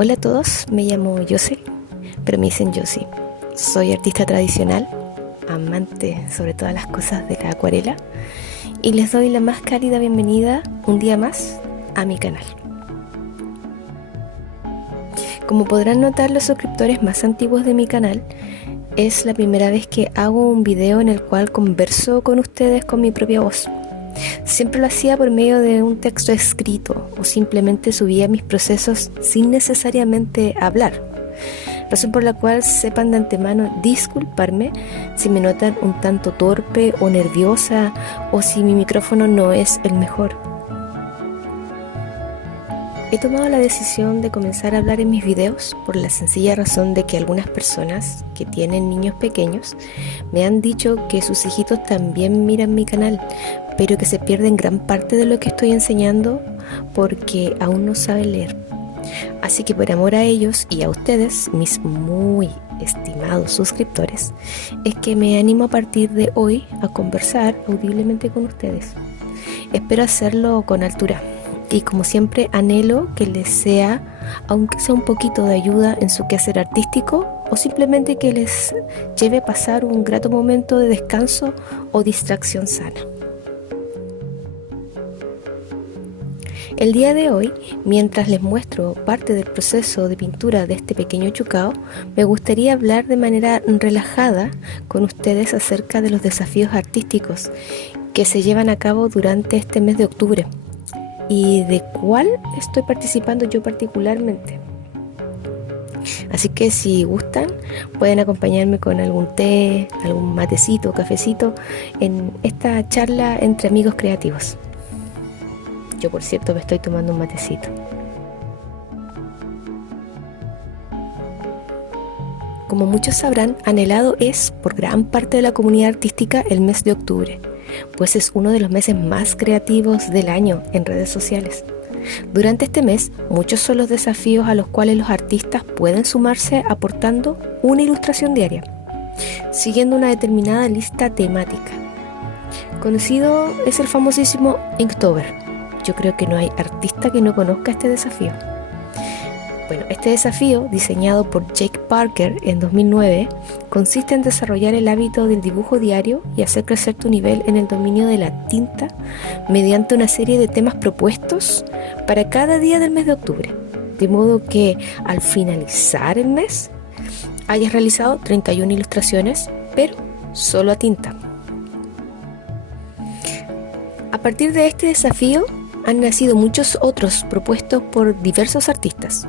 Hola a todos, me llamo Yossi, pero me dicen Yossi. Soy artista tradicional, amante sobre todas las cosas de la acuarela y les doy la más cálida bienvenida un día más a mi canal. Como podrán notar los suscriptores más antiguos de mi canal, es la primera vez que hago un video en el cual converso con ustedes con mi propia voz. Siempre lo hacía por medio de un texto escrito o simplemente subía mis procesos sin necesariamente hablar. Razón por la cual sepan de antemano disculparme si me notan un tanto torpe o nerviosa o si mi micrófono no es el mejor. He tomado la decisión de comenzar a hablar en mis videos por la sencilla razón de que algunas personas que tienen niños pequeños me han dicho que sus hijitos también miran mi canal, pero que se pierden gran parte de lo que estoy enseñando porque aún no saben leer. Así que por amor a ellos y a ustedes, mis muy estimados suscriptores, es que me animo a partir de hoy a conversar audiblemente con ustedes. Espero hacerlo con altura. Y como siempre anhelo que les sea, aunque sea un poquito de ayuda en su quehacer artístico o simplemente que les lleve a pasar un grato momento de descanso o distracción sana. El día de hoy, mientras les muestro parte del proceso de pintura de este pequeño chucao, me gustaría hablar de manera relajada con ustedes acerca de los desafíos artísticos que se llevan a cabo durante este mes de octubre. Y de cuál estoy participando yo particularmente. Así que si gustan, pueden acompañarme con algún té, algún matecito, cafecito en esta charla entre amigos creativos. Yo, por cierto, me estoy tomando un matecito. Como muchos sabrán, anhelado es por gran parte de la comunidad artística el mes de octubre, pues es uno de los meses más creativos del año en redes sociales. Durante este mes, muchos son los desafíos a los cuales los artistas pueden sumarse aportando una ilustración diaria, siguiendo una determinada lista temática. Conocido es el famosísimo Inktober. Yo creo que no hay artista que no conozca este desafío. Bueno, este desafío, diseñado por Jake Parker en 2009, consiste en desarrollar el hábito del dibujo diario y hacer crecer tu nivel en el dominio de la tinta mediante una serie de temas propuestos para cada día del mes de octubre, de modo que al finalizar el mes hayas realizado 31 ilustraciones, pero solo a tinta. A partir de este desafío han nacido muchos otros propuestos por diversos artistas,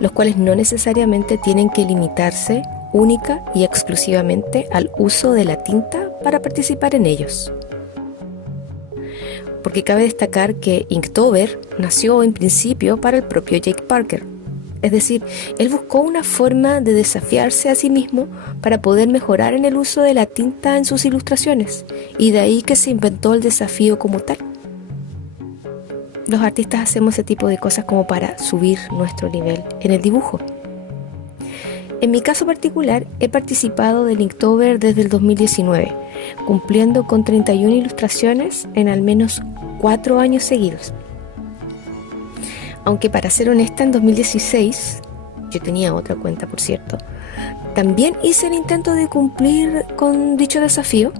los cuales no necesariamente tienen que limitarse única y exclusivamente al uso de la tinta para participar en ellos. Porque cabe destacar que Inktober nació en principio para el propio Jake Parker. Es decir, él buscó una forma de desafiarse a sí mismo para poder mejorar en el uso de la tinta en sus ilustraciones, y de ahí que se inventó el desafío como tal. Los artistas hacemos ese tipo de cosas como para subir nuestro nivel en el dibujo. En mi caso particular, he participado del Inktober desde el 2019, cumpliendo con 31 ilustraciones en al menos 4 años seguidos. Aunque para ser honesta, en 2016, yo tenía otra cuenta por cierto, también hice el intento de cumplir con dicho desafío,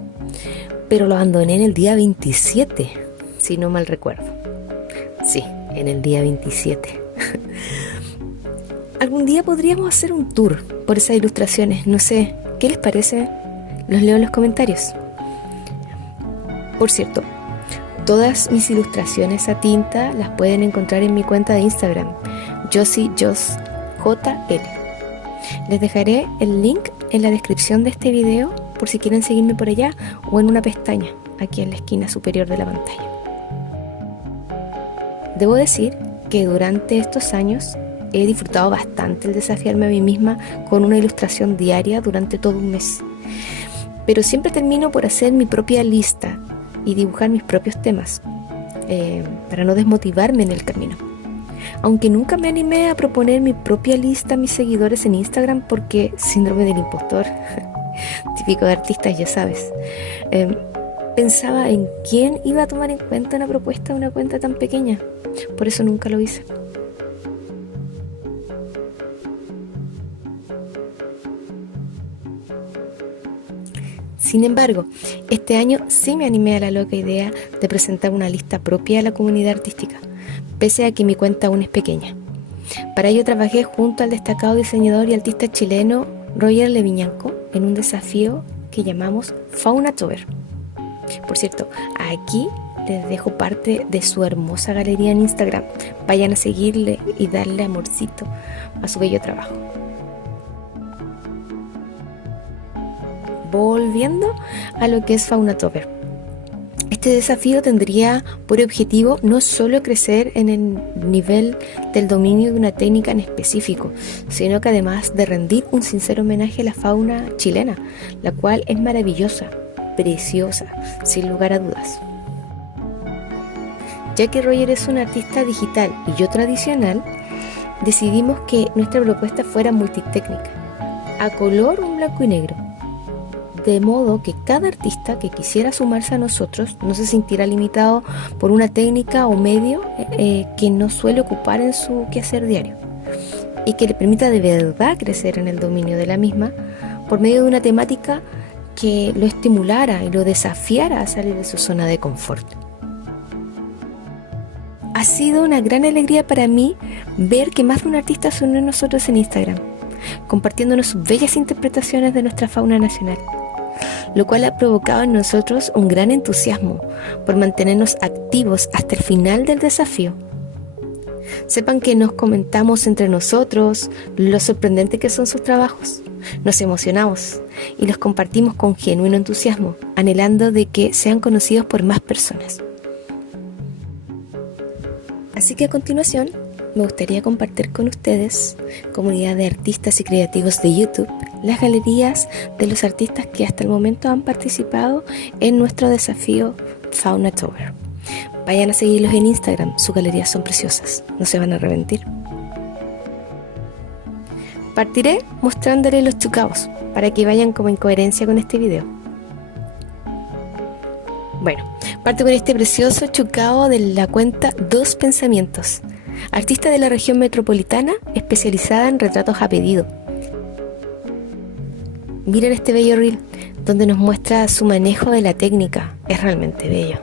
pero lo abandoné en el día 27, si no mal recuerdo. Sí, en el día 27. Algún día podríamos hacer un tour por esas ilustraciones. No sé, ¿qué les parece? Los leo en los comentarios. Por cierto, todas mis ilustraciones a tinta las pueden encontrar en mi cuenta de Instagram, JossieJossJL. Les dejaré el link en la descripción de este video por si quieren seguirme por allá o en una pestaña aquí en la esquina superior de la pantalla. Debo decir que durante estos años he disfrutado bastante el desafiarme a mí misma con una ilustración diaria durante todo un mes. Pero siempre termino por hacer mi propia lista y dibujar mis propios temas, para no desmotivarme en el camino. Aunque nunca me animé a proponer mi propia lista a mis seguidores en Instagram porque síndrome del impostor, típico de artistas, ya sabes. Pensaba en quién iba a tomar en cuenta una propuesta de una cuenta tan pequeña. Por eso nunca lo hice. Sin embargo, este año sí me animé a la loca idea de presentar una lista propia a la comunidad artística, pese a que mi cuenta aún es pequeña. Para ello trabajé junto al destacado diseñador y artista chileno Roger Leviñanco en un desafío que llamamos Faunatober. Por cierto, aquí les dejo parte de su hermosa galería en Instagram. Vayan a seguirle y darle amorcito a su bello trabajo. Volviendo a lo que es Faunatober. Este desafío tendría por objetivo no solo crecer en el nivel del dominio de una técnica en específico, sino que además de rendir un sincero homenaje a la fauna chilena, la cual es maravillosa, preciosa, sin lugar a dudas. Ya que Roger es un artista digital y yo tradicional, decidimos que nuestra propuesta fuera multitécnica, a color o en blanco y negro, de modo que cada artista que quisiera sumarse a nosotros no se sintiera limitado por una técnica o medio que no suele ocupar en su quehacer diario, y que le permita de verdad crecer en el dominio de la misma por medio de una temática que lo estimulara y lo desafiara a salir de su zona de confort. Ha sido una gran alegría para mí ver que más de un artista se unió a nosotros en Instagram, compartiéndonos sus bellas interpretaciones de nuestra fauna nacional, lo cual ha provocado en nosotros un gran entusiasmo por mantenernos activos hasta el final del desafío. Sepan que nos comentamos entre nosotros lo sorprendente que son sus trabajos, nos emocionamos y los compartimos con genuino entusiasmo, anhelando de que sean conocidos por más personas. Así que a continuación me gustaría compartir con ustedes, comunidad de artistas y creativos de YouTube, las galerías de los artistas que hasta el momento han participado en nuestro desafío Faunatober. Vayan a seguirlos en Instagram, sus galerías son preciosas, no se van a arrepentir. Partiré mostrándoles los chucaos para que vayan como en coherencia con este video. Bueno, parto con este precioso chucao de la cuenta Dos Pensamientos, artista de la región metropolitana especializada en retratos a pedido. Miren este bello reel donde nos muestra su manejo de la técnica, es realmente bello.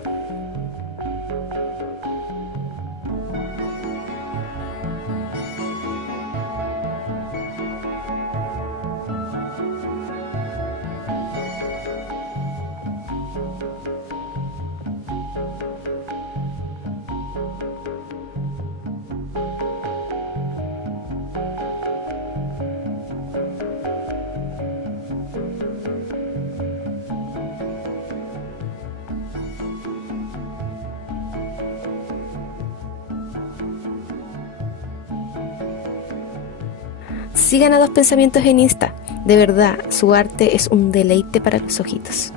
Sigan a Dos Pensamientos en Insta, de verdad, su arte es un deleite para los ojitos.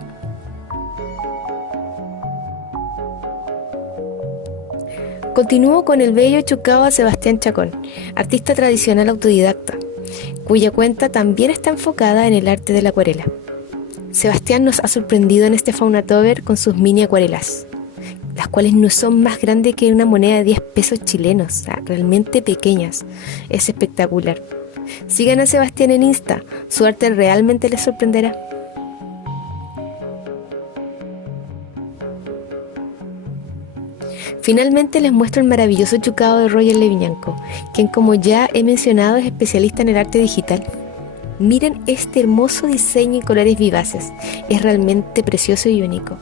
Continúo con el bello chucao a Sebastián Chacón, artista tradicional autodidacta, cuya cuenta también está enfocada en el arte de la acuarela. Sebastián nos ha sorprendido en este Faunatober con sus mini acuarelas, las cuales no son más grandes que una moneda de 10 pesos chilenos, realmente pequeñas. Es espectacular. Sigan a Sebastián en Insta, su arte realmente les sorprenderá. Finalmente les muestro el maravilloso chucao de Roger Leviñanco, quien como ya he mencionado es especialista en el arte digital. Miren este hermoso diseño y colores vivaces, es realmente precioso y único.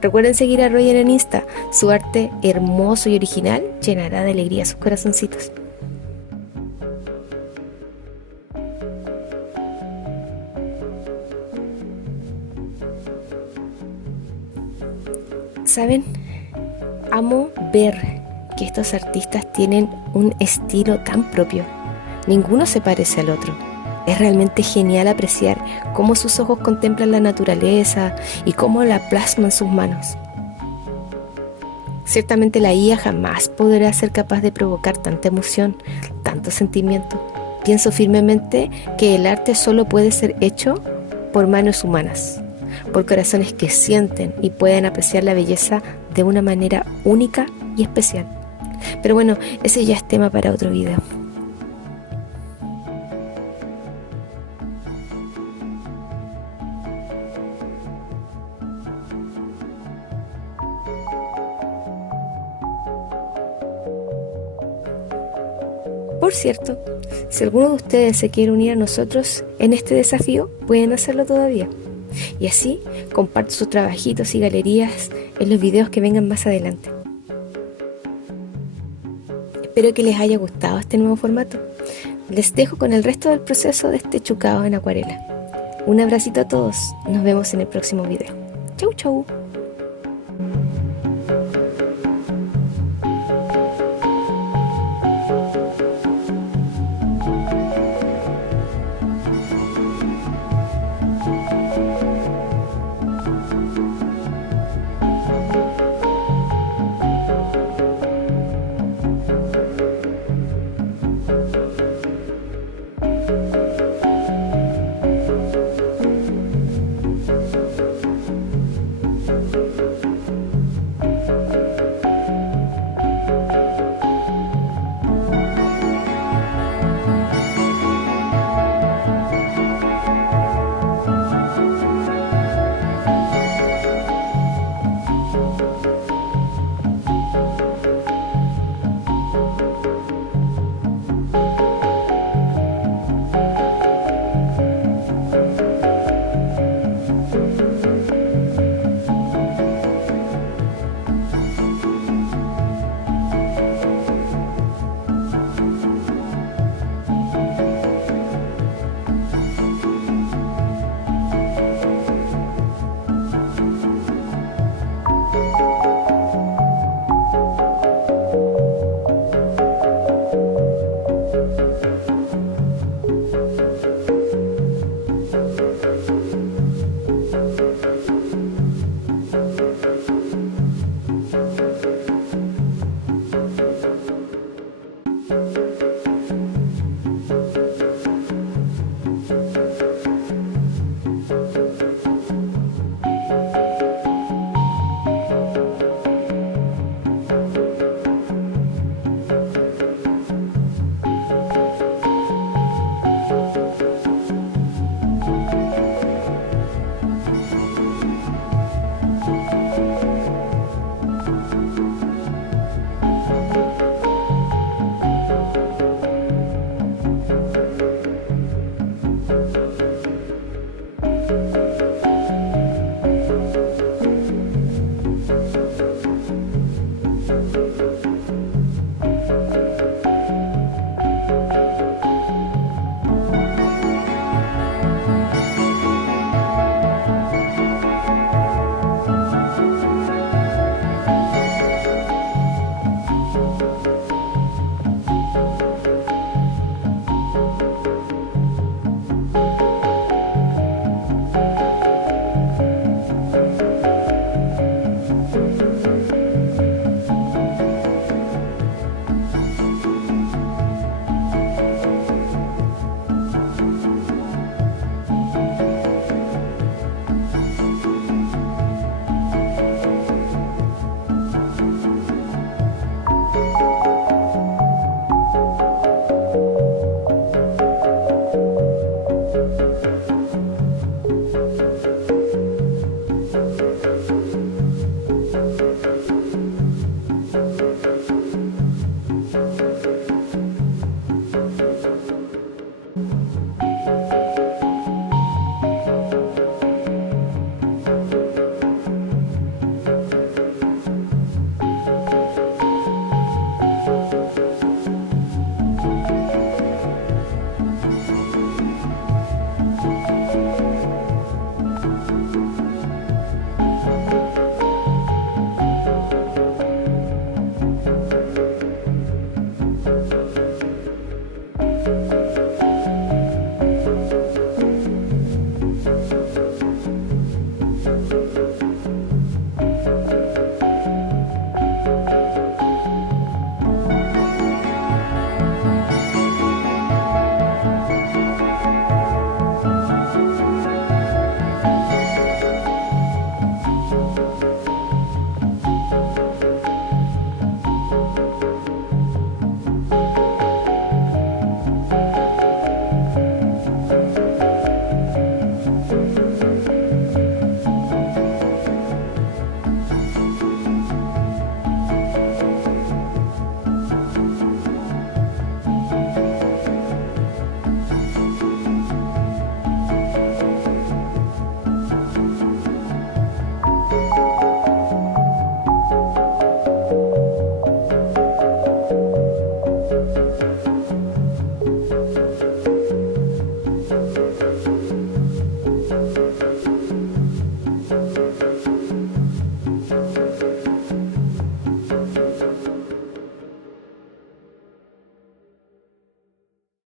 Recuerden seguir a Roger en Insta, su arte hermoso y original llenará de alegría sus corazoncitos. ¿Saben? Amo ver que estos artistas tienen un estilo tan propio. Ninguno se parece al otro. Es realmente genial apreciar cómo sus ojos contemplan la naturaleza y cómo la plasman sus manos. Ciertamente la IA jamás podrá ser capaz de provocar tanta emoción, tanto sentimiento. Pienso firmemente que el arte solo puede ser hecho por manos humanas, por corazones que sienten y pueden apreciar la belleza de una manera única y especial. Pero bueno, ese ya es tema para otro video. Por cierto, si alguno de ustedes se quiere unir a nosotros en este desafío, pueden hacerlo todavía. Y así comparto sus trabajitos y galerías en los videos que vengan más adelante. Espero que les haya gustado este nuevo formato. Les dejo con el resto del proceso de este chucado en acuarela. Un abracito a todos. Nos vemos en el próximo video. Chau, chau.